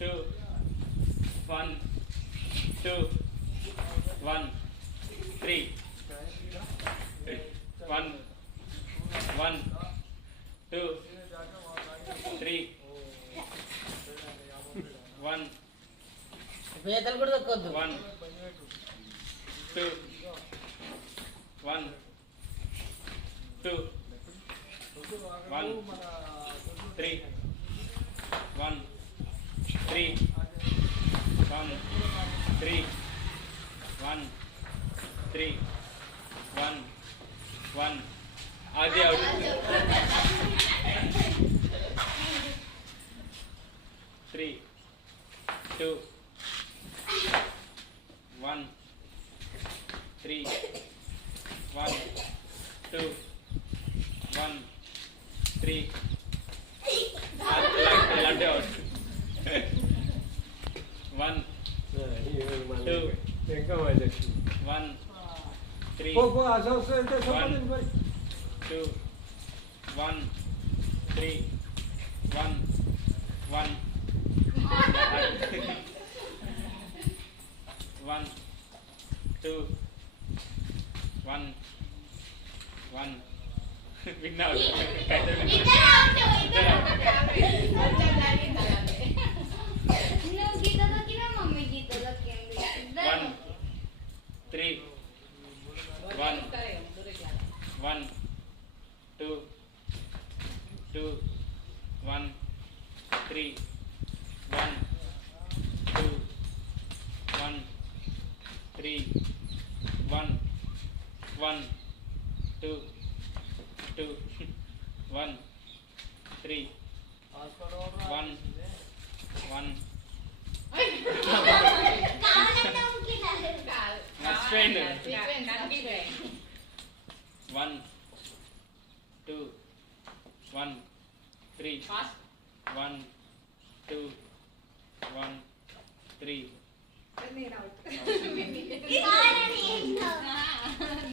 2 1 2 1 3 1 1 2 3 1 పీతలు కూడా దొక్కొద్దు. 1 2 1 2 1 3 1 3 1 3 1 3 1 1 आगे आउट 3 2 1 3 1 2 1 3 लड्डू आउट 1 2 1 3 2 1 3 1 1 1 2 1 1 విన్ అవుట్ వన్ 3 1 1 2 2 1 3 1 2 1 3 1 1 2 2 1 3 1 1 మర్చిపోయిండు 1 2 1 3 1 2 1 3